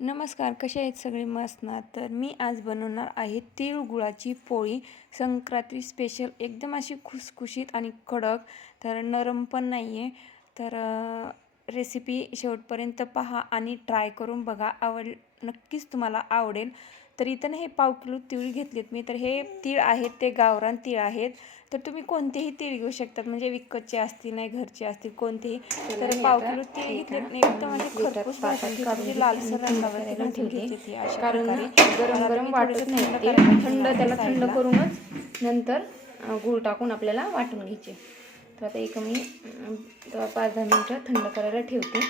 नमस्कार, कसे आहेत सगळे? मस्त ना. तर मी आज बनवणार आहे तीळ गुळाची पोळी. संक्रांती स्पेशल, एकदम अशी खुसखुशीत आणि कडक, तर नरम पण नाही आहे. तर रेसिपी शेवटपर्यंत पहा आणि ट्राय करून बघा. नक्कीच तुम्हाला आवडेल. तर इथं ना हे पाव किलो तीळ घेतलेत मी. तर हे तीळ आहेत ते गावरान तीळ आहेत. तर तुम्ही कोणतेही तीळ घेऊ शकतात, म्हणजे विकतचे असतील नाही घरचे असतील कोणतेही. तर पाव किलो तीळ घेतलेत आणि एकदम असे खरपूस भाजून घेतले, म्हणजे लालसर रंगावरती भाजून घेतले ती अशा कारण प्रकारे. गरम आता गरम मी वाटत थोडंसं नाही थंड ते करायला थंड, ठेवणार आहे त्याला थंड साईडला. करूनच नंतर गूळ टाकून आपल्याला वाटून घ्यायचे. तर आता एक मी 5-10 मिनटं थंड करायला ठेवते.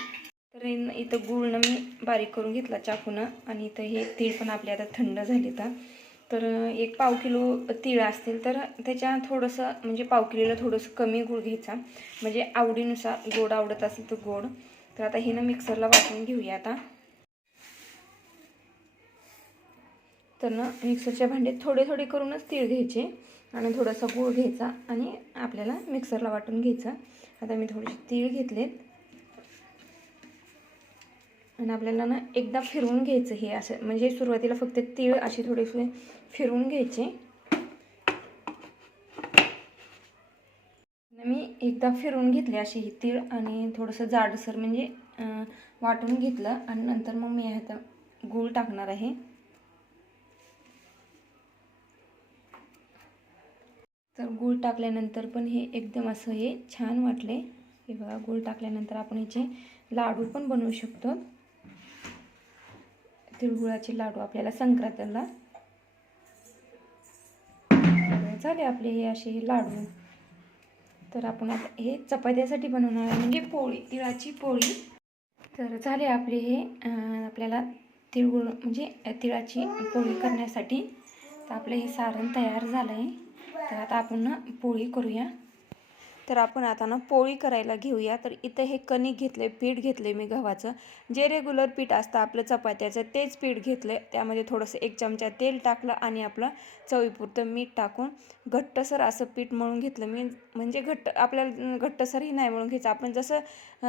तर इथं गूळ मी बारीक करून घेतला चाकूनं आणि इथं हे तीळ पण आपले आता थंड झाले. तर एक पाव किलो तीळ असतील तर त्याच्या थोडंसं, म्हणजे पाव किलोला थोडंसं कमी गूळ घ्यायचा, म्हणजे आवडीनुसार. गोड आवडत असेल तर गोड. तर आता हे मिक्सरला वाटून घेऊया आता. तर मिक्सरच्या भांड्यात थोडे थोडे करूनच तीळ घ्यायचे आणि थोडासा गूळ घ्यायचा आणि आपल्याला मिक्सरला वाटून घ्यायचा. आता मी थोडेसे तीळ घेतलेत आणि आपल्याला एकदा फिरवून घ्यायचं हे असं, म्हणजे सुरुवातीला फक्त तीळ असे थोडेसे फिरवून घ्यायचे. मी एकदा फिरवून घेतले अशी ही तीळ आणि थोडंसं जाडसर, म्हणजे वाटून घेतलं आणि नंतर मग मी आता गूळ टाकणार आहे. तर गूळ टाकल्यानंतर पण हे एकदम असं हे छान वाटले. हे बघा, गूळ टाकल्यानंतर आपण याचे लाडू पण बनवू शकतो. तिळगुळाचे लाडू आपल्याला संक्रांतीला झाले आपले हे असे लाडू. तर आपण आता हे चपात्यासाठी बनवणार आहे, म्हणजे पोळी, तिळाची पोळी. तर झाले आपले हे आपल्याला तिळगुळ, म्हणजे तिळाची पोळी करण्यासाठी. तर आपलं हे सारण तयार झालं आहे. तर आता आपण पोळी करूया. तर आपण आता पोळी करायला घेऊया. तर इथं हे कणिक घेतले, पीठ घेतले मी गव्हाचं, जे रेग्युलर पीठ असतं आपलं चपात्याचं, तेच पीठ घेतलं. त्यामध्ये थोडंसं 1 चमचा तेल टाकलं आणि आपलं चवीपुरतं मीठ टाकून घट्टसर असं पीठ मळून घेतलं मी. म्हणजे आपल्याला घट्टसरही नाही मळून घ्यायचं, आपण जसं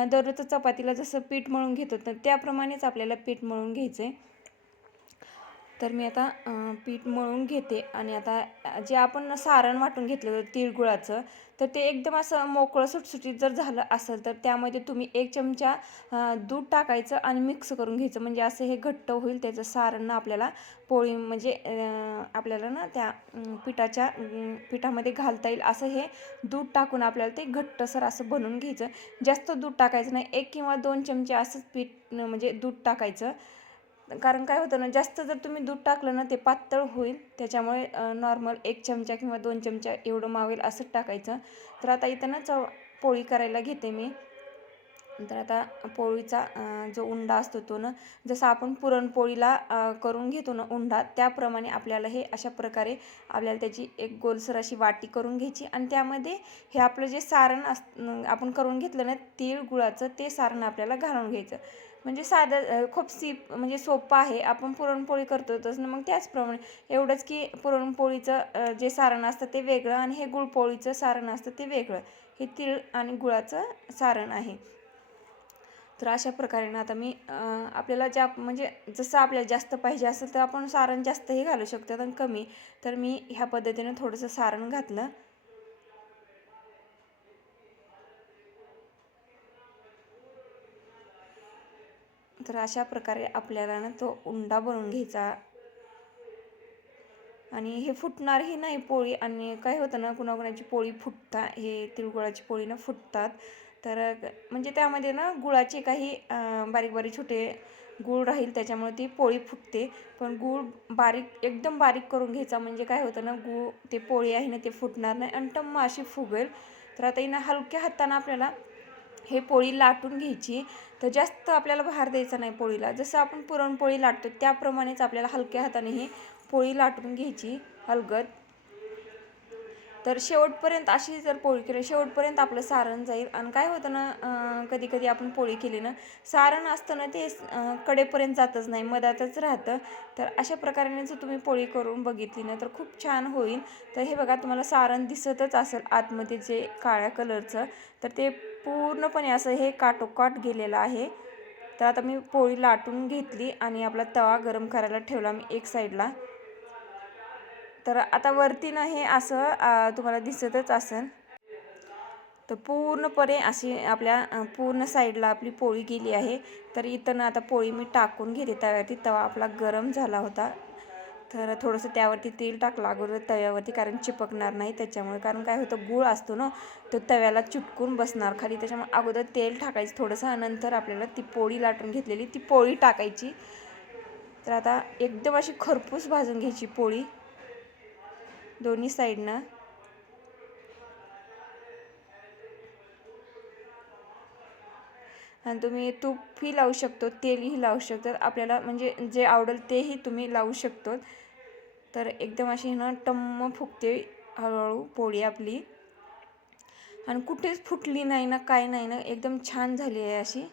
दररोजचं चपातीला जसं पीठ मळून घेतो तर त्याप्रमाणेच आपल्याला पीठ मळून घ्यायचं आहे. तर मी आता पीठ मळून घेते आणि आता जे आपण सारण वाटून घेतलं होतं तिळगुळाचं, तर ते एकदम असं मोकळं सुटसुटीत जर झालं असेल तर त्यामध्ये तुम्ही 1 चमचा दूध टाकायचं आणि मिक्स करून घ्यायचं, म्हणजे असं हे घट्ट होईल त्याचं सारण. आपल्याला पोळी, म्हणजे आपल्याला त्या पिठामध्ये घालता येईल असं हे दूध टाकून आपल्याला ते घट्टसर असं बनवून घ्यायचं. जास्त दूध टाकायचं नाही, 1 किंवा 2 चमचे असंच पीठ, म्हणजे दूध टाकायचं. कारण काय होतं जास्त जर तुम्ही दूध टाकलं ते पातळ होईल. त्याच्यामुळे नॉर्मल 1 चमचा किंवा 2 चमचा एवढं मावेल असंच टाकायचं. तर आता इथं पोळी करायला घेते मी. तर आता पोळीचा जो उंडा असतो तो जसं आपण पुरणपोळीला करून घेतो उंडा, त्याप्रमाणे आपल्याला हे अशा प्रकारे आपल्याला त्याची एक गोलसर अशी वाटी करून घ्यायची आणि त्यामध्ये हे आपलं जे सारण आपण करून घेतलं तीळ गुळाचं, ते सारण आपल्याला घालून घ्यायचं. म्हणजे साधं खूप म्हणजे सोपं आहे. आपण पुरणपोळी करतो तसं मग त्याचप्रमाणे. एवढंच की पुरणपोळीचं जे सारण असतं ते वेगळं आणि हे गुळपोळीचं सारण असतं ते वेगळं. हे तीळ आणि गुळाचं सारण आहे. तर अशा प्रकारे आता मी आपल्याला म्हणजे जसं आपल्याला जास्त पाहिजे असेल तर आपण सारण जास्तही घालू शकतो आणि कमी. तर मी ह्या पद्धतीने थोडंसं सारण घातलं. तर अशा प्रकारे आपल्याला तो उंडा बनवून घ्यायचा आणि हे फुटणारही नाही पोळी. आणि काय होतं कुणाकुणाची पोळी फुटतात, हे तिळगुळाची पोळी फुटतात. तर म्हणजे त्यामध्ये गुळाचे काही बारीक बारीक छोटे गूळ राहील, त्याच्यामुळे ती पोळी फुटते. पण गूळ एकदम बारीक करून घ्यायचा, म्हणजे काय होतं गूळ ते पोळी आहे ते फुटणार नाही आणि टम्म अशी फुगेल. तर आता हलक्या हाताने आपल्याला हे पोळी लाटून घ्यायची. तर जास्त आपल्याला भार द्यायचा नाही पोळीला. जसं आपण पुरणपोळी लाटतो त्याप्रमाणेच आपल्याला हलक्या हाताने ही पोळी लाटून घ्यायची अलगद. तर शेवटपर्यंत अशी जर पोळी केली, शेवटपर्यंत आपलं सारण जाईल. आणि काय होतं कधी कधी आपण पोळी केली सारण असतं ते कडेपर्यंत जातच नाही, मधातच राहतं. तर अशा प्रकारे जर तुम्ही पोळी करून बघितली तर खूप छान होईल. तर हे बघा, तुम्हाला सारण दिसतच असेल आतमध्ये जे काळ्या कलरचं, तर ते पूर्णपणे असं हे काटोकाट गेलेलं आहे. तर आता मी पोळी लाटून घेतली आणि आपला तवा गरम करायला ठेवला मी एक साईडला. तर आता वरती ना हे असं तुम्हाला दिसतच असेल. तर पूर्णपणे अशी आपल्या पूर्ण साईडला आपली पोळी गेली आहे. तर इथं ना आता पोळी मी टाकून घेते तव्यावरती. तवा आपला गरम झाला होता. तर थोडंसं त्यावरती तेल टाकलं अगोदर तव्यावरती, कारण चिपकणार नाही त्याच्यामुळे. कारण काय होतं, गूळ असतो ना तो तव्याला चिटकून बसणार खाली, त्याच्यामुळे अगोदर तेल टाकायचं थोडंसं. नंतर आपल्याला ती पोळी लाटून घेतलेली ती पोळी टाकायची. तर आता एकदम अशी खरपूस भाजून घ्यायची पोळी दोन्ही साईडनं. आणि तुम्ही तूपही लावू शकतो, तेलही लावू शकतात, आपल्याला म्हणजे जे आवडेल तेही तुम्ही लावू शकतो. तर एकदम अशी ना टम्म फुगते हळूहळू पोळी आपली, आणि कुठेच फुटली नाही ना, काय नाही ना, एकदम छान झाली आहे अशी.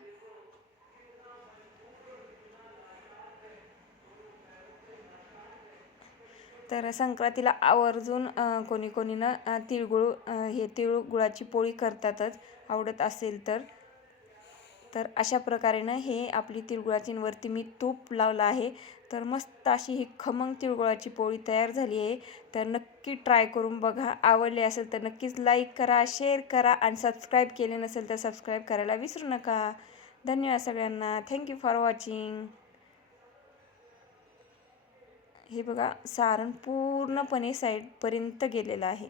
तर संक्रांतीला आवर्जून कोणी कोणी ना हे तिळगुळाची पोळी करतातच, आवडत असेल तर. तर अशा प्रकारे ना हे आपली तिळगुळाची वरती मी तूप लावलं आहे. तर मस्त अशी ही खमंग तिळगुळाची पोळी तयार झाली आहे. तर नक्की ट्राय करून बघा. आवडले असेल तर नक्कीच लाईक करा, शेअर करा, आणि सबस्क्राईब केले नसेल तर सबस्क्राईब करायला विसरू नका. धन्यवाद सगळ्यांना. Thank you for watching. हे बघा, सारण पूर्णपणे साईडपर्यंत गेलेलं आहे.